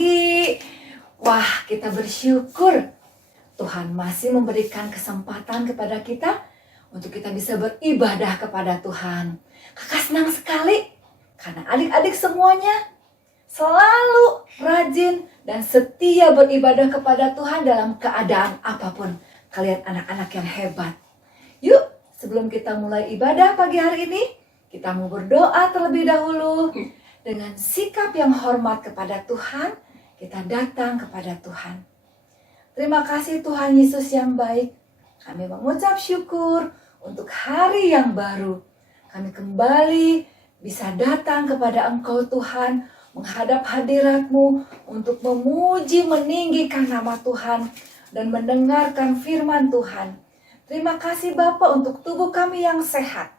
pagi. Wah, kita bersyukur Tuhan masih memberikan kesempatan kepada kita untuk kita bisa beribadah kepada Tuhan. Kakak senang sekali karena adik-adik semuanya selalu rajin dan setia beribadah kepada Tuhan dalam keadaan apapun. Kalian anak-anak yang hebat. Yuk, sebelum kita mulai ibadah pagi hari ini, kita mau berdoa terlebih dahulu. Dengan sikap yang hormat kepada Tuhan, kita datang kepada Tuhan. Terima kasih Tuhan Yesus yang baik. Kami mengucap syukur untuk hari yang baru. Kami kembali bisa datang kepada Engkau Tuhan, menghadap hadirat-Mu untuk memuji meninggikan nama Tuhan dan mendengarkan firman Tuhan. Terima kasih Bapa untuk tubuh kami yang sehat.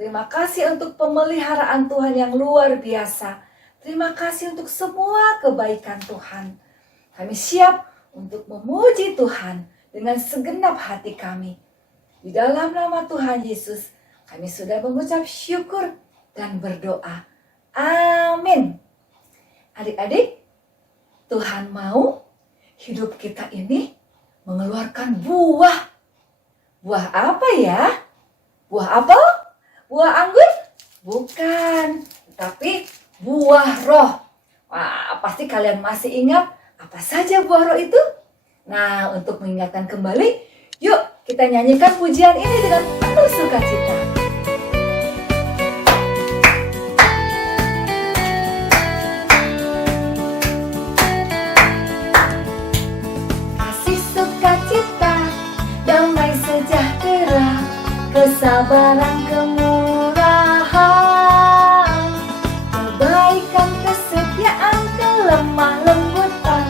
Terima kasih untuk pemeliharaan Tuhan yang luar biasa. Terima kasih untuk semua kebaikan Tuhan. Kami siap untuk memuji Tuhan dengan segenap hati kami. Di dalam nama Tuhan Yesus, kami sudah mengucap syukur dan berdoa. Amin. Adik-adik, Tuhan mau hidup kita ini mengeluarkan buah. Buah apa ya? Buah apel? Buah anggur? Bukan, tapi buah roh. Wah, pasti kalian masih ingat apa saja buah roh itu? Nah, untuk mengingatkan kembali, yuk kita nyanyikan pujian ini dengan penuh sukacita. Kasih sukacita, damai sejahtera, kesabaran kemurahan, kebaikan kesetiaan kelemah lembutan,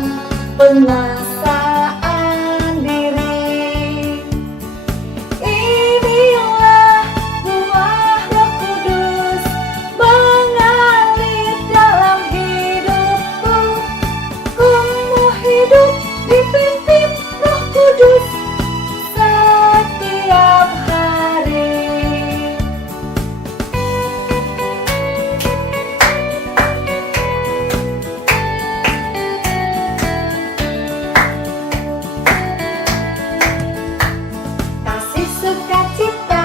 penguasaan diri. Inilah buah Roh Kudus mengalir dalam hidupku. Ku mau hidup dipimpin Roh Kudus setiap hari. Kasih sukacita,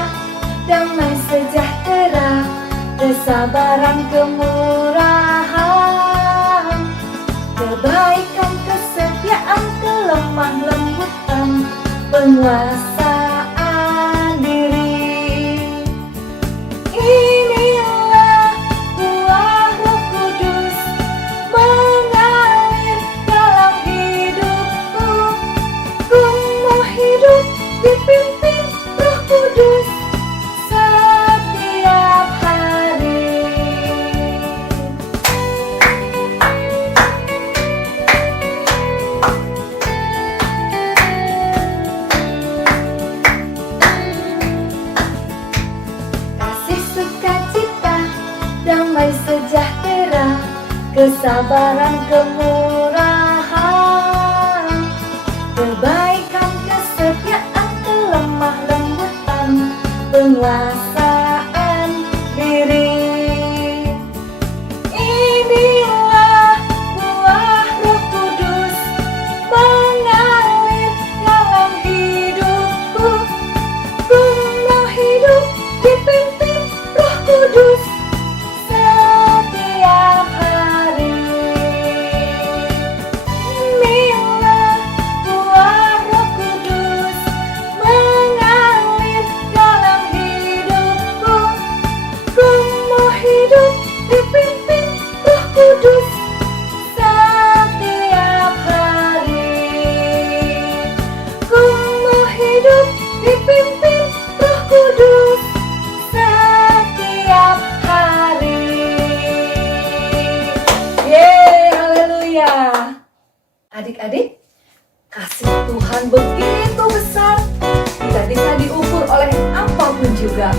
damai sejahtera, kesabaran kemurahan, kebaikan kesetiaan kelemah lembutan, penguasaan diri. Inilah buah Roh Kudus mengalir dalam hidupku. Ku mau hidup dipimpin Roh Kudus setiap hari. Kasih sukacita, damai sejahtera, kesabaran kemurahan, kebaikan kesetiaan kelemah lembutan, penguasaan diri. Inilah buah Roh Kudus mengalir dalam hidupku. Ku mau hidup dipimpin Roh Kudus setiap hari. Inilah buah Roh Kudus mengalir dalam hidupku. Ku mau hidup dipimpin Roh Kudus setiap hari. Ku mau hidup dipimpin Roh Kudus setiap hari. Yeay, haleluya. Adik-adik, kasih Tuhan begitu besar, tidak bisa diukur oleh apapun juga.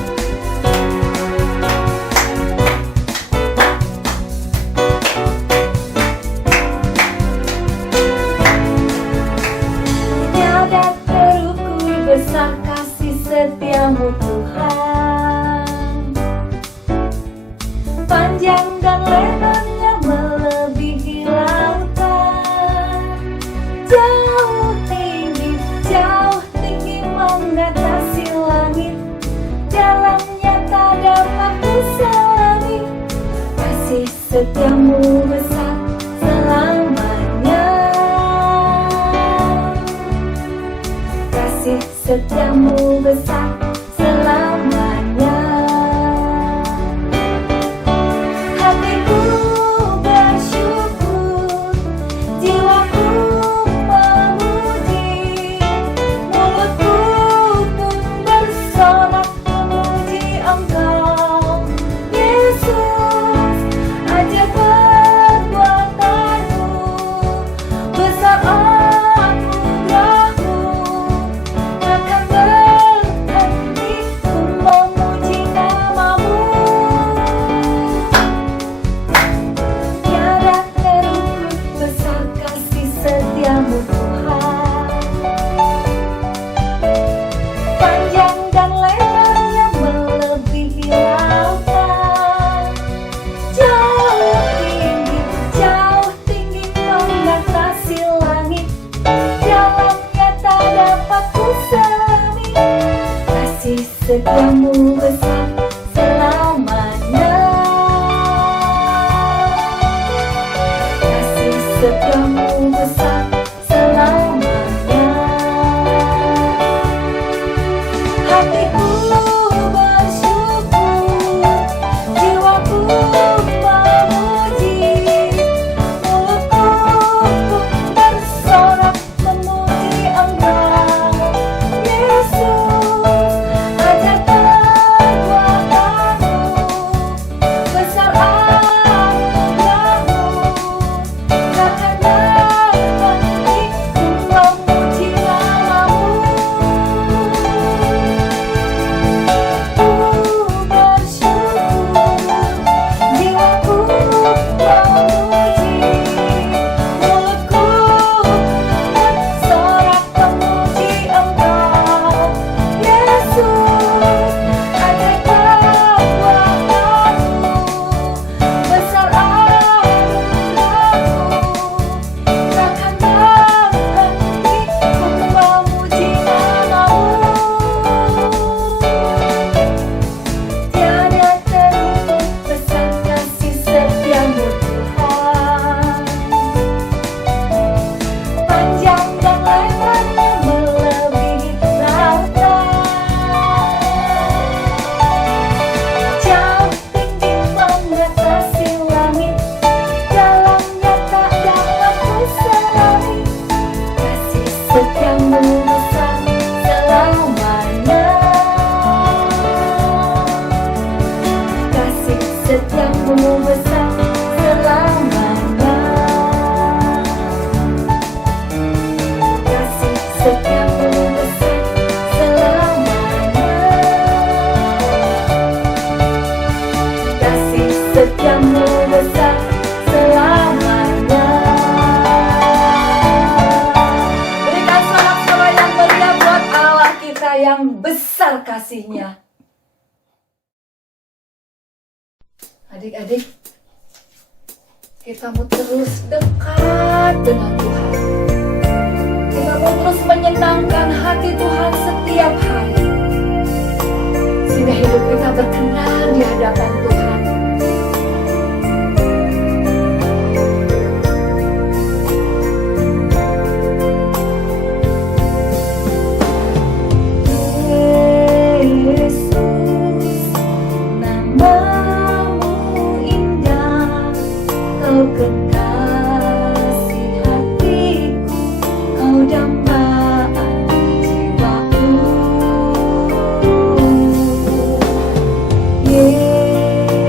Tiada terukur besar kasih setiamu Tuhan. Panjang dan lebarnya melebihi lautan. setiamu besar selamanya. Kasih setiamu besar selamanya. Hatiku bersyukur, jiwaku memuji, mulutku pun bersorak memuji Engkau. Yesus, ajaib perbuatanmu, besar anugerahmu, takkan berhenti ku memuji namamu. Tiada terukur besar kasih setiamu Tuhan, panjang dan lebarnya melebihi lautan, jauh tinggi mengatasi langit, dalamnya tak dapat kusami. Kasih setiamu besar selamanya. Kasih setiamu besar selamanya. Hatiku bersyukur, jiwaku memuji, mulutku pun bersorak memuji Engkau. Yesus, ajaib perbuatanmu, besar anugerahmu, takkan berhenti ku memuji namamu. Ku bersyukur, jiwaku memuji, mulutku bersorak memuji Engkau. Yesus, ajaib perbuatanmu, besar anugerahmu, takkan berhenti ku memuji namamu. Tiada terukur besar kasih setiamu Tuhan, panjang dan lebarnya melebihi lautan, jauh tinggi mengatasi langit, dalamnya tak dapat kuselami. Kasih setiamu besar selamanya. Kasih setiamu besar selamanya. Kasih setiamu besar selamanya. Kasih setiamu besar selamanya. Berikan sorak-sorai yang meriah buat Allah kita yang besar kasih-Nya. Adik-adik, kita mau terus dekat dengan Tuhan. Kita mau terus menyenangkan hati Tuhan setiap hari, sehingga hidup kita berkenan di hadapan Tuhan. Yesus, namamu indah, kau kekasih hatiku, kau dambaan jiwaku. Yesus,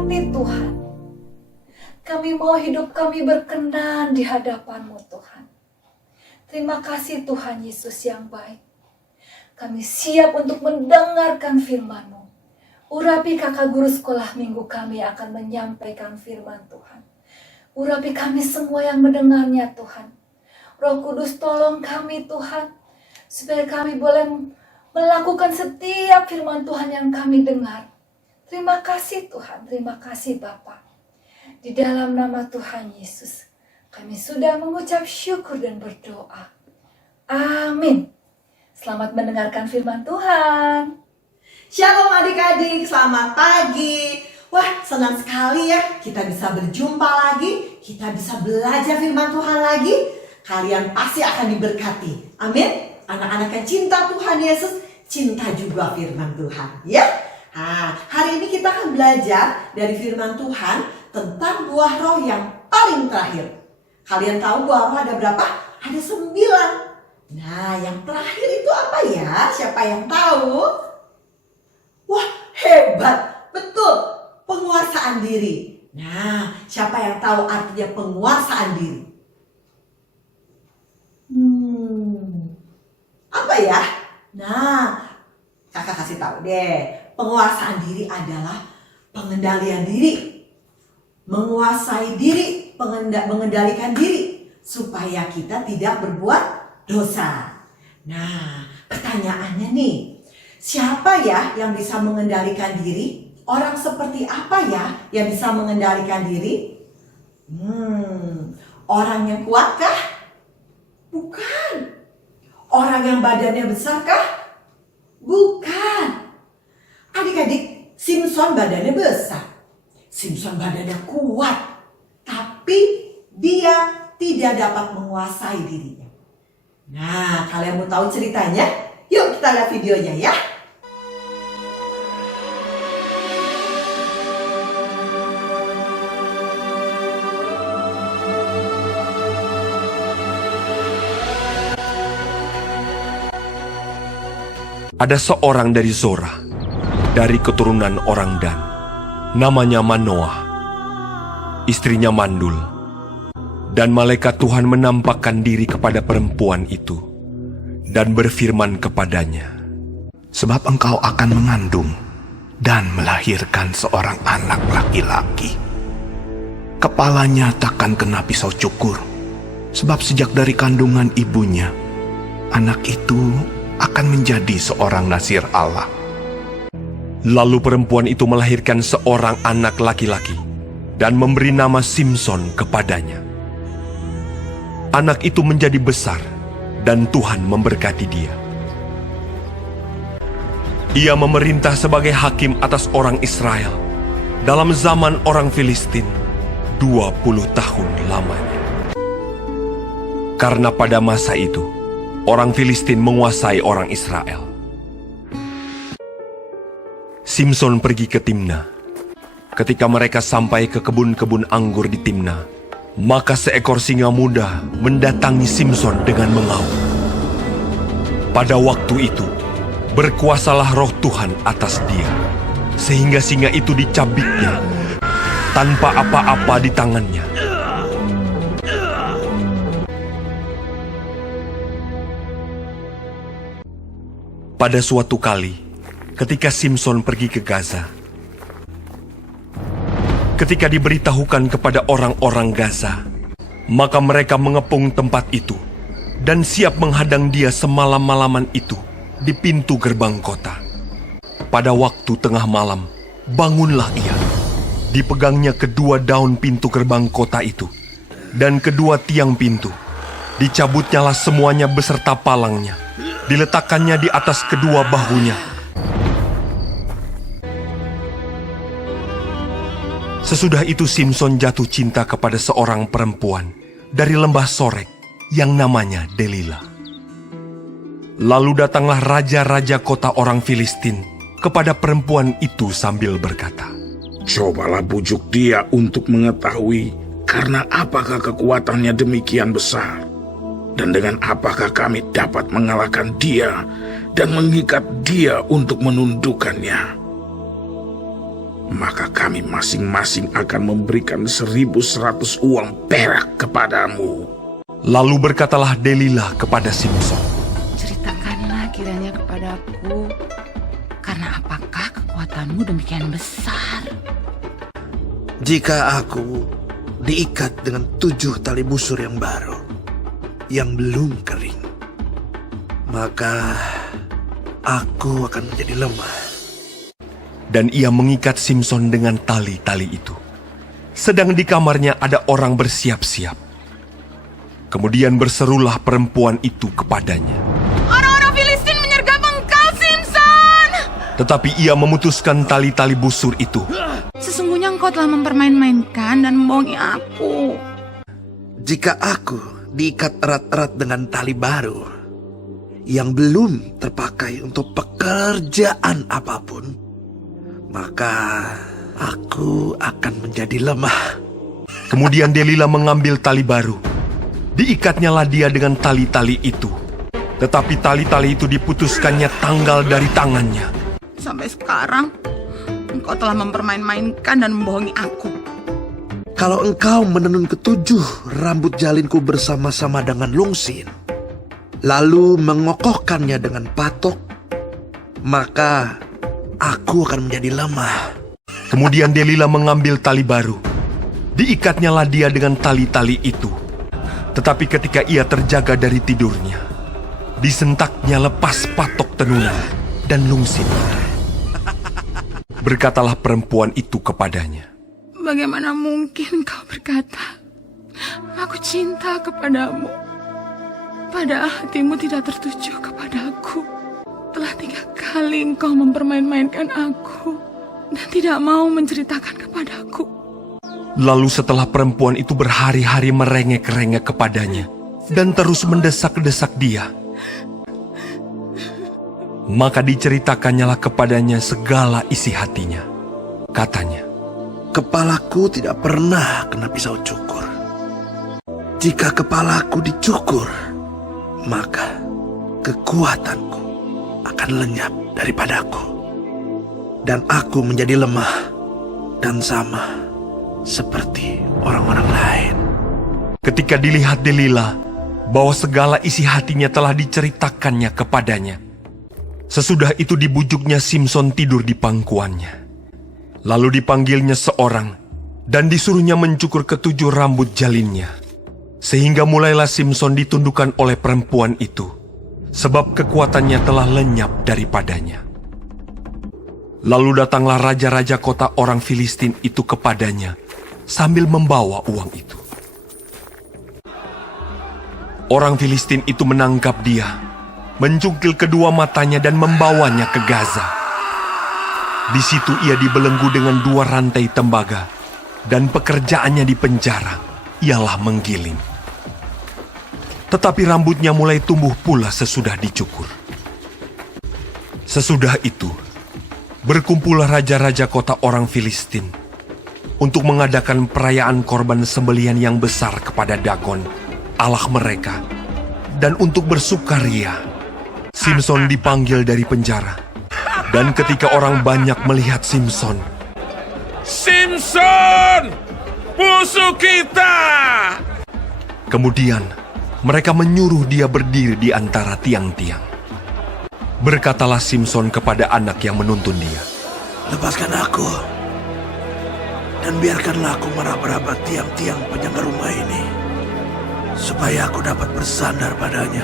hati Tuhan. Kami mau hidup kami berkenan di hadapan-Mu Tuhan. Terima kasih Tuhan Yesus yang baik. Kami siap untuk mendengarkan firman-Mu. Urapi kakak guru sekolah minggu kami akan menyampaikan firman Tuhan. Urapi kami semua yang mendengarnya Tuhan. Roh Kudus tolong kami Tuhan, supaya kami boleh melakukan setiap firman Tuhan yang kami dengar. Terima kasih Tuhan, terima kasih Bapa. Di dalam nama Tuhan Yesus, kami sudah mengucap syukur dan berdoa. Amin. Selamat mendengarkan firman Tuhan. Shalom adik-adik, selamat pagi. Wah, senang sekali ya kita bisa berjumpa lagi, kita bisa belajar firman Tuhan lagi. Kalian pasti akan diberkati. Amin. Anak-anak yang cinta Tuhan Yesus, cinta juga firman Tuhan, ya. Nah, hari ini kita akan belajar dari firman Tuhan tentang buah roh yang paling terakhir. Kalian tahu buah roh ada berapa? Ada 9. Nah, yang terakhir itu apa ya? Siapa yang tahu? Wah, hebat. Betul, penguasaan diri. Nah, siapa yang tahu artinya penguasaan diri? Apa ya? Nah, kakak kasih tahu deh. Penguasaan diri adalah pengendalian diri. Menguasai diri, mengendalikan diri. Supaya kita tidak berbuat dosa. Nah, pertanyaannya nih. Siapa ya yang bisa mengendalikan diri? Orang seperti apa ya yang bisa mengendalikan diri? Orang yang kuatkah? Bukan. Orang yang badannya besarkah? Bukan. Adik-adik, Simpson badannya besar. Simpson badannya kuat. Tapi dia tidak dapat menguasai dirinya. Nah, kalian mau tahu ceritanya? Yuk kita lihat videonya ya. Ada seorang dari Zora, dari keturunan orang Dan, namanya Manoah. Istrinya mandul, dan malaikat Tuhan menampakkan diri kepada perempuan itu, dan berfirman kepadanya, "Sebab engkau akan mengandung dan melahirkan seorang anak laki-laki. Kepalanya takkan kena pisau cukur, sebab sejak dari kandungan ibunya, anak itu akan menjadi seorang nazir Allah." Lalu perempuan itu melahirkan seorang anak laki-laki, dan memberi nama Simson kepadanya. Anak itu menjadi besar, dan Tuhan memberkati dia. Ia memerintah sebagai hakim atas orang Israel dalam zaman orang Filistin 20 tahun lamanya. Karena pada masa itu, orang Filistin menguasai orang Israel. Simson pergi ke Timna. Ketika mereka sampai ke kebun-kebun anggur di Timna, maka seekor singa muda mendatangi Simson dengan mengaum. Pada waktu itu, berkuasalah roh Tuhan atas dia, sehingga singa itu dicabiknya tanpa apa-apa di tangannya. Pada suatu kali, ketika Simson pergi ke Gaza, ketika diberitahukan kepada orang-orang Gaza, maka mereka mengepung tempat itu dan siap menghadang dia semalam-malaman itu di pintu gerbang kota. Pada waktu tengah malam, bangunlah ia. Dipegangnya kedua daun pintu gerbang kota itu dan kedua tiang pintu. Dicabutnyalah semuanya beserta palangnya. Diletakkannya di atas kedua bahunya. Sesudah itu Simson jatuh cinta kepada seorang perempuan dari lembah Sorek yang namanya Delila. Lalu datanglah raja-raja kota orang Filistin kepada perempuan itu sambil berkata, "Cobalah bujuk dia untuk mengetahui karena apakah kekuatannya demikian besar. Dan dengan apakah kami dapat mengalahkan dia dan mengikat dia untuk menundukkannya?" maka kami masing-masing akan memberikan 1.100 uang perak kepadamu. Lalu berkatalah Delilah kepada Simson, Ceritakanlah kiranya kepadaku, karena apakah kekuatanmu demikian besar? Jika aku diikat dengan 7 tali busur yang baru, yang belum kering, maka aku akan menjadi lemah. dan ia mengikat Simson dengan tali-tali itu. Sedang di kamarnya ada orang bersiap-siap. Kemudian berserulah perempuan itu kepadanya. Orang-orang Filistin menyergap engkau, Simson! Tetapi ia memutuskan tali-tali busur itu. Sesungguhnya engkau telah mempermain-mainkan dan membohongi aku. Jika aku diikat erat-erat dengan tali baru yang belum terpakai untuk pekerjaan apapun, maka aku akan menjadi lemah. Kemudian Delilah mengambil tali baru. Diikatnyalah dia dengan tali-tali itu. Tetapi tali-tali itu diputuskannya tanggal dari tangannya. Sampai sekarang, engkau telah mempermain-mainkan dan membohongi aku. Kalau engkau menenun ke-7 rambut jalinku bersama-sama dengan lungsin, lalu mengokohkannya dengan patok, maka aku akan menjadi lemah. Kemudian Delilah mengambil tali baru. Diikatnyalah dia dengan tali-tali itu. Tetapi ketika ia terjaga dari tidurnya, disentaknya lepas patok tenunan dan lungsin. Berkatalah perempuan itu kepadanya, Bagaimana mungkin kau berkata, aku cinta kepadamu, padahal hatimu tidak tertuju kepadaku. Telah 3 kali engkau mempermain-mainkan aku dan tidak mau menceritakan kepadaku. Lalu setelah perempuan itu berhari-hari merengek-rengek kepadanya dan terus mendesak-desak dia, maka diceritakannya kepadanya segala isi hatinya. Katanya, Kepalaku tidak pernah kena pisau cukur. Jika kepalaku dicukur, maka kekuatanku akan lenyap daripadaku, dan aku menjadi lemah dan sama seperti orang-orang lain. ketika dilihat Delilah bahwa segala isi hatinya telah diceritakannya kepadanya, sesudah itu dibujuknya Simson tidur di pangkuannya. Lalu dipanggilnya seorang dan disuruhnya mencukur ke-7 rambut jalinnya. Sehingga mulailah Simson ditundukkan oleh perempuan itu, sebab kekuatannya telah lenyap daripadanya. Lalu datanglah raja-raja kota orang Filistin itu kepadanya sambil membawa uang itu. Orang Filistin itu menangkap dia, mencungkil kedua matanya dan membawanya ke Gaza. Di situ ia dibelenggu dengan 2 rantai tembaga, dan pekerjaannya di penjara ialah menggiling. Tetapi rambutnya mulai tumbuh pula sesudah dicukur. Sesudah itu, berkumpullah raja-raja kota orang Filistin untuk mengadakan perayaan korban sembelihan yang besar kepada Dagon, Allah mereka, dan untuk bersukaria. Simson dipanggil dari penjara. Dan ketika orang banyak melihat Simson, Simson, musuh kita! kemudian mereka menyuruh dia berdiri di antara tiang-tiang. Berkatalah Simson kepada anak yang menuntun dia, Lepaskan aku, dan biarkanlah aku meraba-raba tiang-tiang penyangga rumah ini, supaya aku dapat bersandar padanya.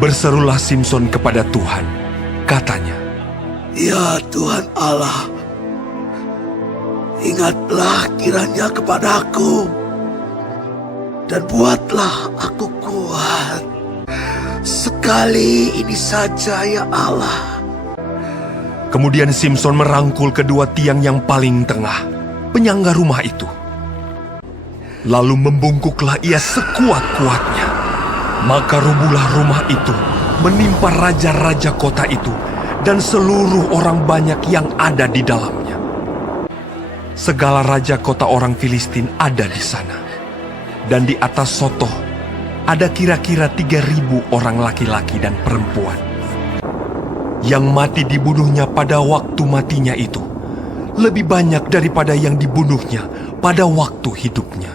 Berserulah Simson kepada Tuhan. Katanya, Ya Tuhan Allah, ingatlah kiranya kepadaku, dan buatlah aku kuat. Sekali ini saja ya Allah. Kemudian Simson merangkul kedua tiang yang paling tengah, penyangga rumah itu. Lalu membungkuklah ia sekuat-kuatnya. Maka rubuhlah rumah itu, menimpa raja-raja kota itu, dan seluruh orang banyak yang ada di dalamnya. Segala raja kota orang Filistin ada di sana. Dan di atas Sotoh ada kira-kira 3.000 orang laki-laki dan perempuan. Yang mati dibunuhnya pada waktu matinya itu lebih banyak daripada yang dibunuhnya pada waktu hidupnya.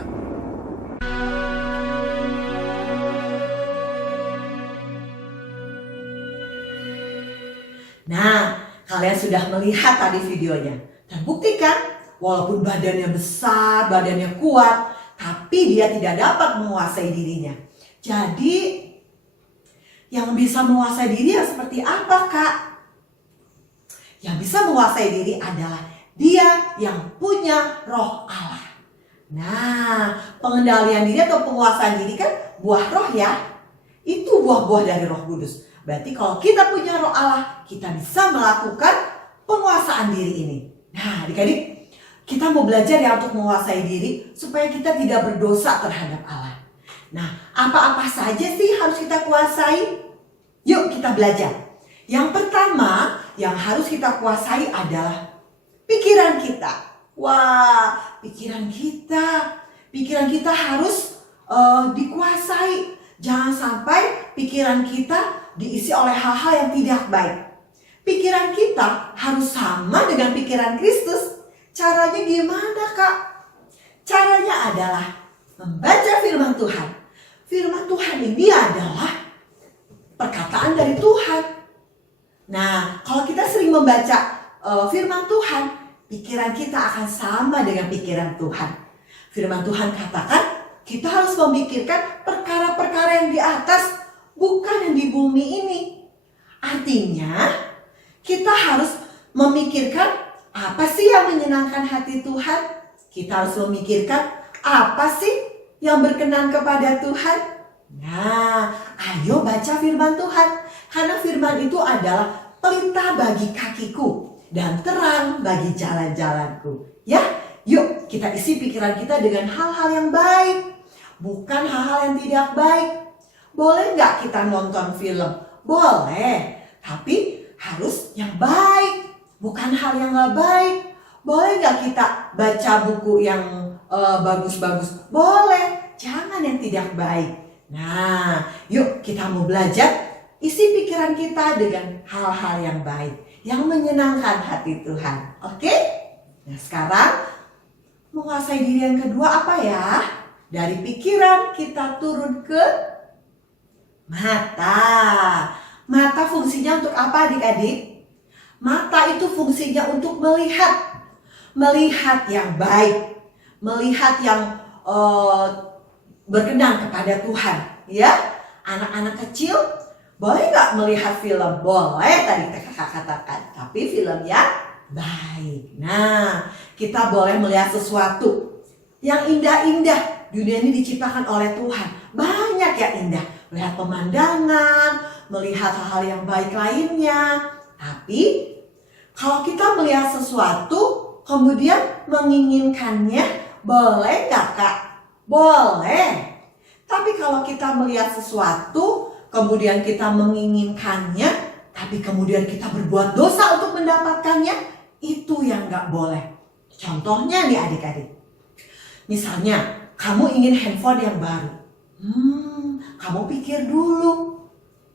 Nah, kalian sudah melihat tadi videonya. Dan buktikan, walaupun badannya besar, badannya kuat, tapi dia tidak dapat menguasai dirinya. Jadi, yang bisa menguasai diri yang seperti apa, Kak? Yang bisa menguasai diri adalah dia yang punya Roh Allah. Nah, pengendalian diri atau penguasaan diri kan buah roh ya. Itu buah-buah dari Roh Kudus. Berarti kalau kita punya Roh Allah, kita bisa melakukan penguasaan diri ini. Nah, adik-adik, kita mau belajar ya untuk menguasai diri supaya kita tidak berdosa terhadap Allah. Nah, apa-apa saja sih harus kita kuasai? Yuk kita belajar. Yang pertama yang harus kita kuasai adalah pikiran kita. Wah, pikiran kita. Pikiran kita harus dikuasai. Jangan sampai pikiran kita diisi oleh hal-hal yang tidak baik. Pikiran kita harus sama dengan pikiran Kristus. Caranya gimana, Kak? Caranya adalah membaca firman Tuhan. Firman Tuhan ini adalah perkataan dari Tuhan. Nah, kalau kita sering membaca firman Tuhan, pikiran kita akan sama dengan pikiran Tuhan. Firman Tuhan katakan, kita harus memikirkan perkara-perkara yang di atas, bukan yang di bumi ini. Artinya, kita harus memikirkan apa sih yang menyenangkan hati Tuhan. Kita harus memikirkan apa sih yang berkenan kepada Tuhan. Nah, ayo baca firman Tuhan. Karena firman itu adalah pelita bagi kakiku dan terang bagi jalan-jalanku. Ya, yuk kita isi pikiran kita dengan hal-hal yang baik, bukan hal-hal yang tidak baik. Boleh nggak kita nonton film? Boleh, tapi harus yang baik, bukan hal yang nggak baik. Boleh nggak kita baca buku yang bagus-bagus? Boleh, jangan yang tidak baik. Nah, yuk kita mau belajar isi pikiran kita dengan hal-hal yang baik, yang menyenangkan hati Tuhan. Oke? Nah, sekarang menguasai diri yang kedua apa ya? Dari pikiran kita turun ke mata. Mata fungsinya untuk apa, adik-adik? Mata itu fungsinya untuk melihat. Melihat yang baik. Melihat yang berkenan kepada Tuhan. Ya, anak-anak kecil boleh nggak melihat film? Boleh, tadi kakak katakan. Tapi film yang baik. Nah, kita boleh melihat sesuatu yang indah-indah. Dunia ini diciptakan oleh Tuhan. Banyak yang indah. Melihat pemandangan, melihat hal-hal yang baik lainnya. Tapi kalau kita melihat sesuatu, kemudian menginginkannya, boleh nggak, Kak? Boleh. Tapi kalau kita melihat sesuatu, kemudian kita menginginkannya, tapi kemudian kita berbuat dosa untuk mendapatkannya, itu yang nggak boleh. Contohnya nih adik-adik. Misalnya, kamu ingin handphone yang baru. Kamu pikir dulu.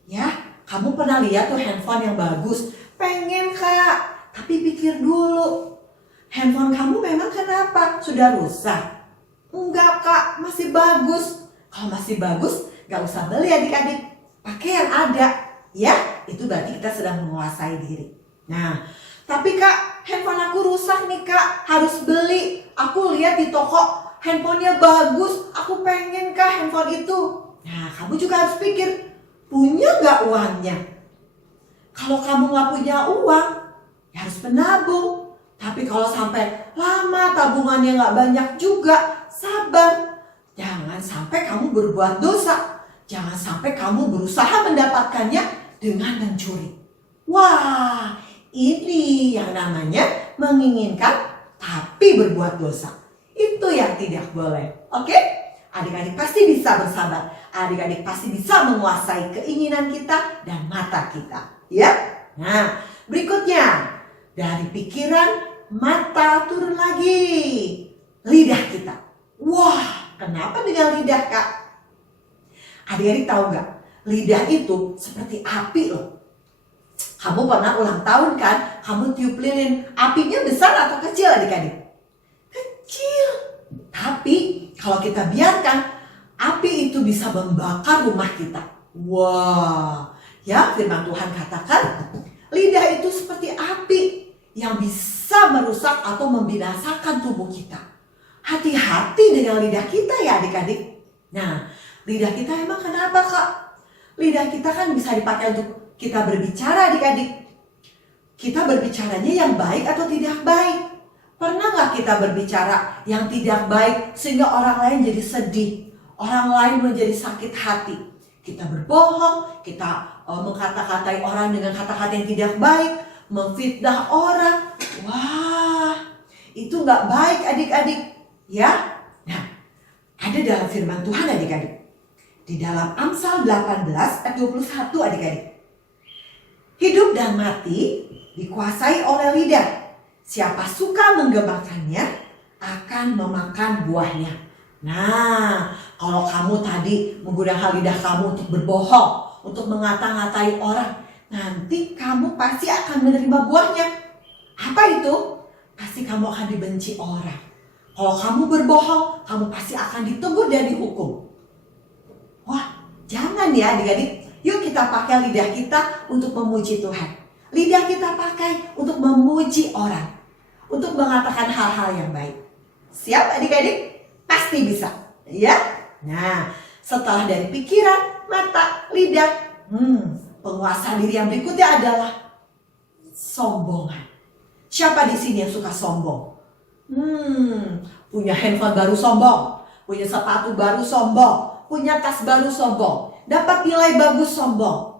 Ya, kamu pernah lihat tuh handphone yang bagus. Pengen, Kak, tapi pikir dulu. Handphone kamu memang kenapa? Sudah rusak? Enggak, Kak, masih bagus. Kalau masih bagus, gak usah beli adik-adik. Pakai yang ada. Ya, itu berarti kita sedang menguasai diri. Nah, tapi Kak, handphone aku rusak nih, Kak. Harus beli. Aku lihat di toko handphonenya bagus. Aku pengen, Kak, handphone itu. Nah, kamu juga harus pikir, punya gak uangnya? Kalau kamu gak punya uang, ya harus menabung. Tapi kalau sampai lama tabungannya gak banyak juga, sabar. Jangan sampai kamu berbuat dosa. Jangan sampai kamu berusaha mendapatkannya dengan mencuri. Wah, ini yang namanya menginginkan tapi berbuat dosa. Itu yang tidak boleh. Oke? Adik-adik pasti bisa bersabar. Adik-adik pasti bisa menguasai keinginan kita dan mata kita. Ya? Nah, berikutnya. Dari pikiran, mata turun lagi. Lidah kita. Wah, kenapa dengan lidah, Kak? Adik-adik tahu nggak? Lidah itu seperti api loh. Kamu pernah ulang tahun kan? Kamu tiup lilin. Apinya besar atau kecil adik-adik? Kecil. Tapi kalau kita biarkan, api itu bisa membakar rumah kita. Wah, ya firman Tuhan katakan, lidah itu seperti api yang bisa merusak atau membinasakan tubuh kita. Hati-hati dengan lidah kita ya adik-adik. Nah, lidah kita emang kenapa Kak? Lidah kita kan bisa dipakai untuk kita berbicara adik-adik. Kita berbicaranya yang baik atau tidak baik? Pernah nggak kita berbicara yang tidak baik sehingga orang lain jadi sedih? Orang lain menjadi sakit hati. Kita berbohong, kita mengkata-katai orang dengan kata-kata yang tidak baik, memfitnah orang. Wah, itu nggak baik adik-adik. Ya, nah ada dalam firman Tuhan adik-adik. Di dalam Amsal 18 ayat 21 adik-adik. Hidup dan mati dikuasai oleh lidah. Siapa suka menggemakannya akan memakan buahnya. Nah, kalau kamu tadi menggunakan lidah kamu untuk berbohong, untuk mengata-ngatai orang, nanti kamu pasti akan menerima buahnya. Apa itu? Pasti kamu akan dibenci orang. Kalau kamu berbohong, kamu pasti akan ditegur dan dihukum. Wah, jangan ya adik-adik. Yuk kita pakai lidah kita untuk memuji Tuhan. Lidah kita pakai untuk memuji orang. Untuk mengatakan hal-hal yang baik. Siap adik-adik? Pasti bisa. Ya? Nah, setelah dari pikiran, mata, lidah. Penguasa diri yang berikutnya adalah sombongan. Siapa di sini yang suka sombong? Punya handphone baru sombong. Punya sepatu baru sombong. Punya tas baru sombong. Dapat nilai bagus sombong.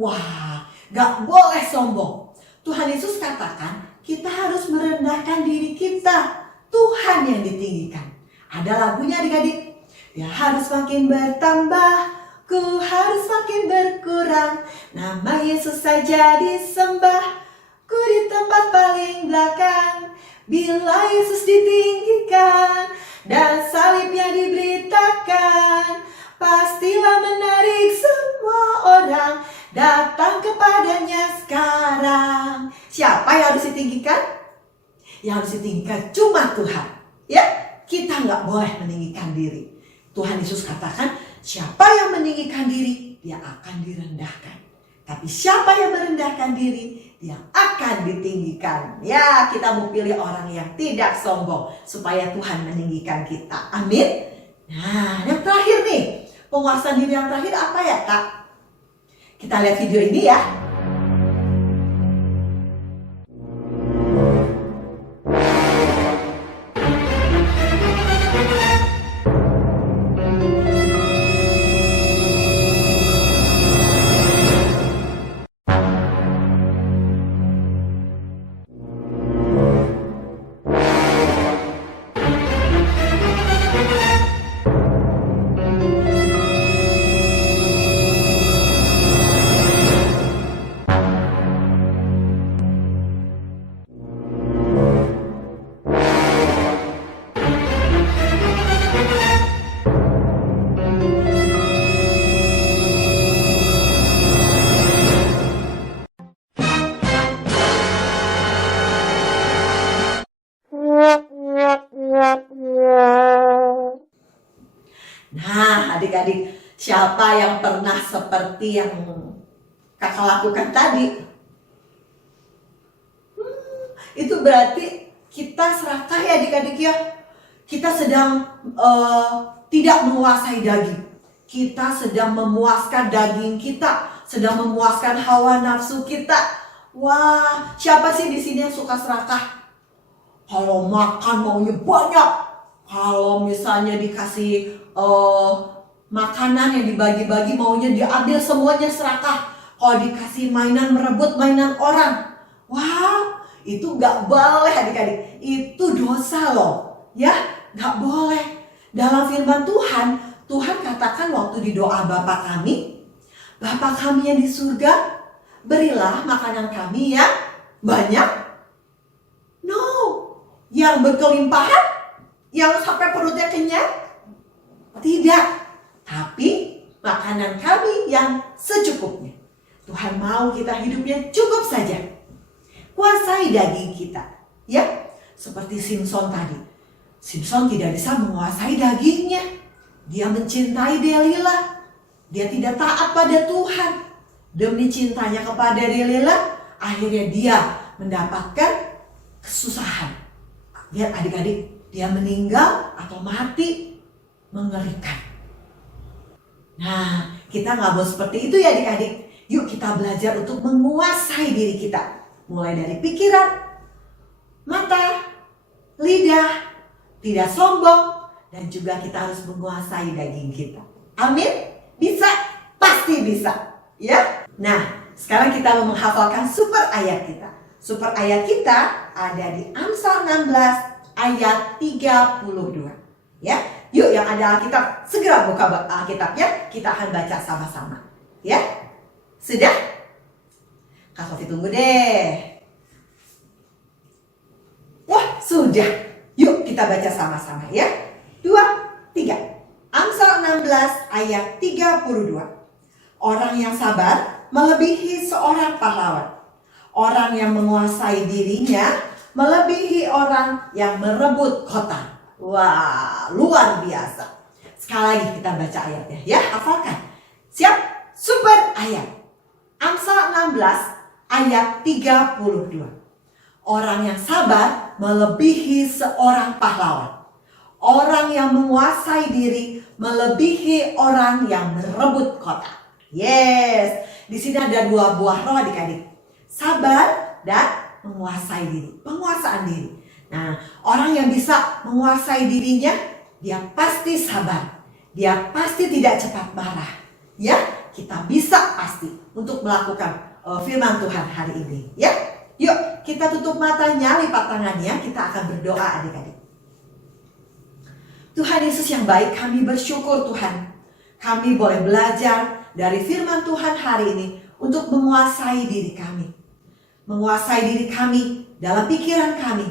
Wah, gak boleh sombong. Tuhan Yesus katakan kita harus merendahkan diri kita. Tuhan yang ditinggikan. Ada lagunya adik-adik. Dia harus makin bertambah, ku harus makin berkurang. Nama Yesus saja disembah, ku di tempat paling belakang. Bila Yesus ditinggikan dan salibnya diberitakan, pastilah menarik semua orang datang kepadanya sekarang. Siapa yang harus ditinggikan? Yang harus ditinggikan cuma Tuhan. Ya, kita nggak boleh meninggikan diri. Tuhan Yesus katakan, siapa yang meninggikan diri, dia akan direndahkan. Tapi siapa yang merendahkan diri, dia akan ditinggikan. Ya, kita mau pilih orang yang tidak sombong supaya Tuhan meninggikan kita. Amin. Nah, yang terakhir nih, penguasaan diri yang terakhir apa ya Kak? Kita lihat video ini ya. Nah, adik-adik, siapa yang pernah seperti yang kakak lakukan tadi? Itu berarti kita serakah ya adik-adik ya. Kita sedang tidak menguasai daging. Kita sedang memuaskan daging kita, sedang memuaskan hawa nafsu kita. Wah, siapa sih di sini yang suka serakah? Kalau makan maunya banyak. Kalau misalnya dikasih makanan yang dibagi-bagi maunya diambil semuanya serakah. Kalau dikasih mainan merebut mainan orang. Wah, itu gak boleh adik-adik. Itu dosa loh. Ya, gak boleh. Dalam firman Tuhan, Tuhan katakan waktu di doa Bapa kami, Bapa kami yang di surga, berilah makanan kami yang banyak. No, yang berkelimpahan, yang sampai perutnya kenyang. Tidak, tapi makanan kami yang secukupnya. Tuhan mau kita hidupnya cukup saja. Kuasai daging kita, ya. Seperti Simson tadi. Simson tidak bisa menguasai dagingnya. Dia mencintai Delila. Dia tidak taat pada Tuhan. Demi cintanya kepada Delila, akhirnya dia mendapatkan kesusahan. Lihat adik-adik, dia meninggal atau mati, mengerikan. Nah, kita nggak mau seperti itu ya adik-adik. Yuk kita belajar untuk menguasai diri kita. Mulai dari pikiran, mata, lidah, tidak sombong, dan juga kita harus menguasai daging kita. Amin? Bisa? Pasti bisa. Ya? Nah, sekarang kita mau menghafalkan super ayat kita. Super ayat kita ada di Amsal 16 ayat 32. Ya? Yuk yang ada Alkitab, segera buka Alkitabnya, kita akan baca sama-sama. Ya? Sudah? Kak Sofi tunggu deh. Wah, sudah. Yuk kita baca sama-sama ya. 2, 3. Amsal 16 ayat 32. Orang yang sabar melebihi seorang pahlawan. Orang yang menguasai dirinya melebihi orang yang merebut kota. Wah, luar biasa. Sekali lagi kita baca ayatnya ya, hafalkan. Siap? Super ayat. Amsal 16 ayat 32. Orang yang sabar melebihi seorang pahlawan. Orang yang menguasai diri melebihi orang yang merebut kota. Yes, di sini ada dua buah roh adik-adik. Sabar dan menguasai diri, penguasaan diri. Nah, orang yang bisa menguasai dirinya, dia pasti sabar. Dia pasti tidak cepat marah. Ya, kita bisa pasti untuk melakukan firman Tuhan hari ini. Ya, yuk kita tutup matanya, lipat tangannya, kita akan berdoa adik-adik. Tuhan Yesus yang baik, kami bersyukur Tuhan. Kami boleh belajar dari firman Tuhan hari ini untuk menguasai diri kami. Menguasai diri kami dalam pikiran kami,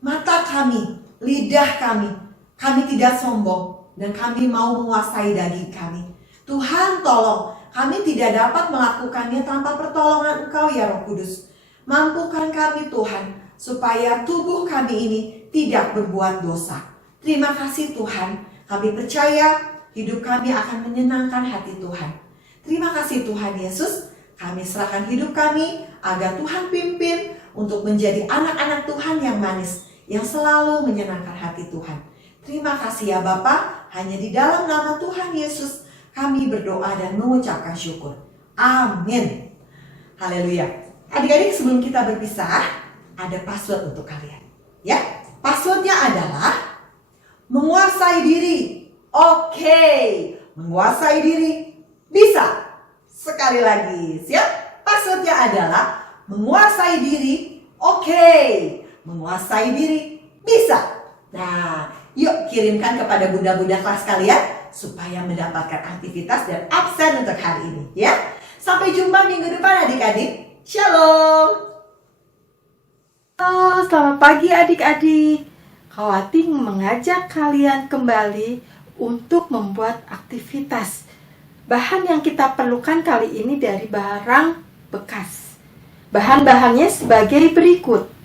mata kami, lidah kami. Kami tidak sombong dan kami mau menguasai daging kami. Tuhan tolong, kami tidak dapat melakukannya tanpa pertolongan Engkau ya Roh Kudus. Mampukan kami Tuhan, supaya tubuh kami ini tidak berbuat dosa. Terima kasih Tuhan, kami percaya hidup kami akan menyenangkan hati Tuhan. Terima kasih Tuhan Yesus, kami serahkan hidup kami agar Tuhan pimpin untuk menjadi anak-anak Tuhan yang manis, yang selalu menyenangkan hati Tuhan. Terima kasih ya Bapa, hanya di dalam nama Tuhan Yesus kami berdoa dan mengucapkan syukur. Amin. Haleluya. Adik-adik, sebelum kita berpisah, ada password untuk kalian. Ya, passwordnya adalah menguasai diri. Oke, menguasai diri bisa. Sekali lagi, siap? Passwordnya adalah menguasai diri. Oke, menguasai diri bisa. Nah, yuk kirimkan kepada bunda-bunda kelas kalian supaya mendapatkan aktivitas dan absen untuk hari ini, ya. Sampai jumpa minggu depan adik-adik. Shalom. Halo, selamat pagi adik-adik. Kawati mengajak kalian kembali untuk membuat aktivitas. Bahan yang kita perlukan kali ini dari barang bekas. Bahan-bahannya sebagai berikut.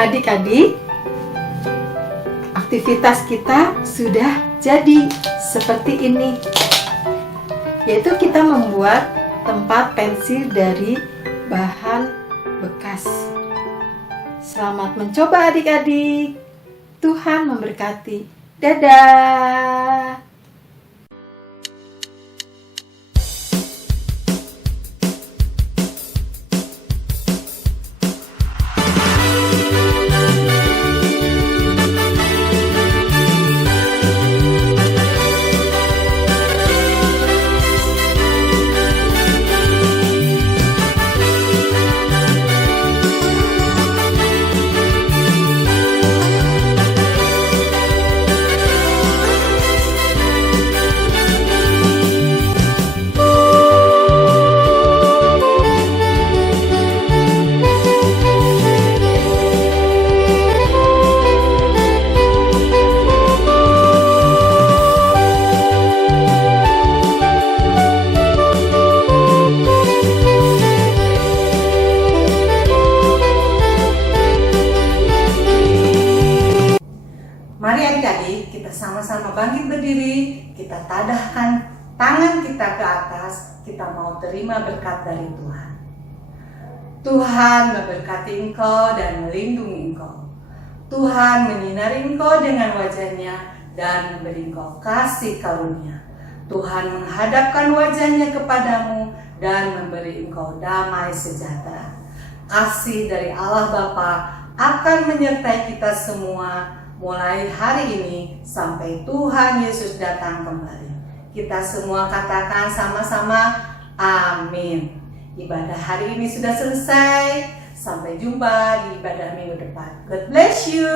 Adik-adik, aktivitas kita sudah jadi seperti ini, yaitu kita membuat tempat pensil dari bahan bekas. Selamat mencoba adik-adik. Tuhan memberkati. Dadah. Mari adik-adik, kita sama-sama bangkit berdiri, kita tadahkan tangan kita ke atas, kita mau terima berkat dari Tuhan. Tuhan memberkati engkau dan melindungi engkau. Tuhan menyinari engkau dengan wajahnya dan memberi engkau kasih karunia. Tuhan menghadapkan wajahnya kepadamu dan memberi engkau damai sejahtera. Kasih dari Allah Bapa akan menyertai kita semua mulai hari ini sampai Tuhan Yesus datang kembali. Kita semua katakan sama-sama amin. Ibadah hari ini sudah selesai. Sampai jumpa di ibadah minggu depan. God bless you.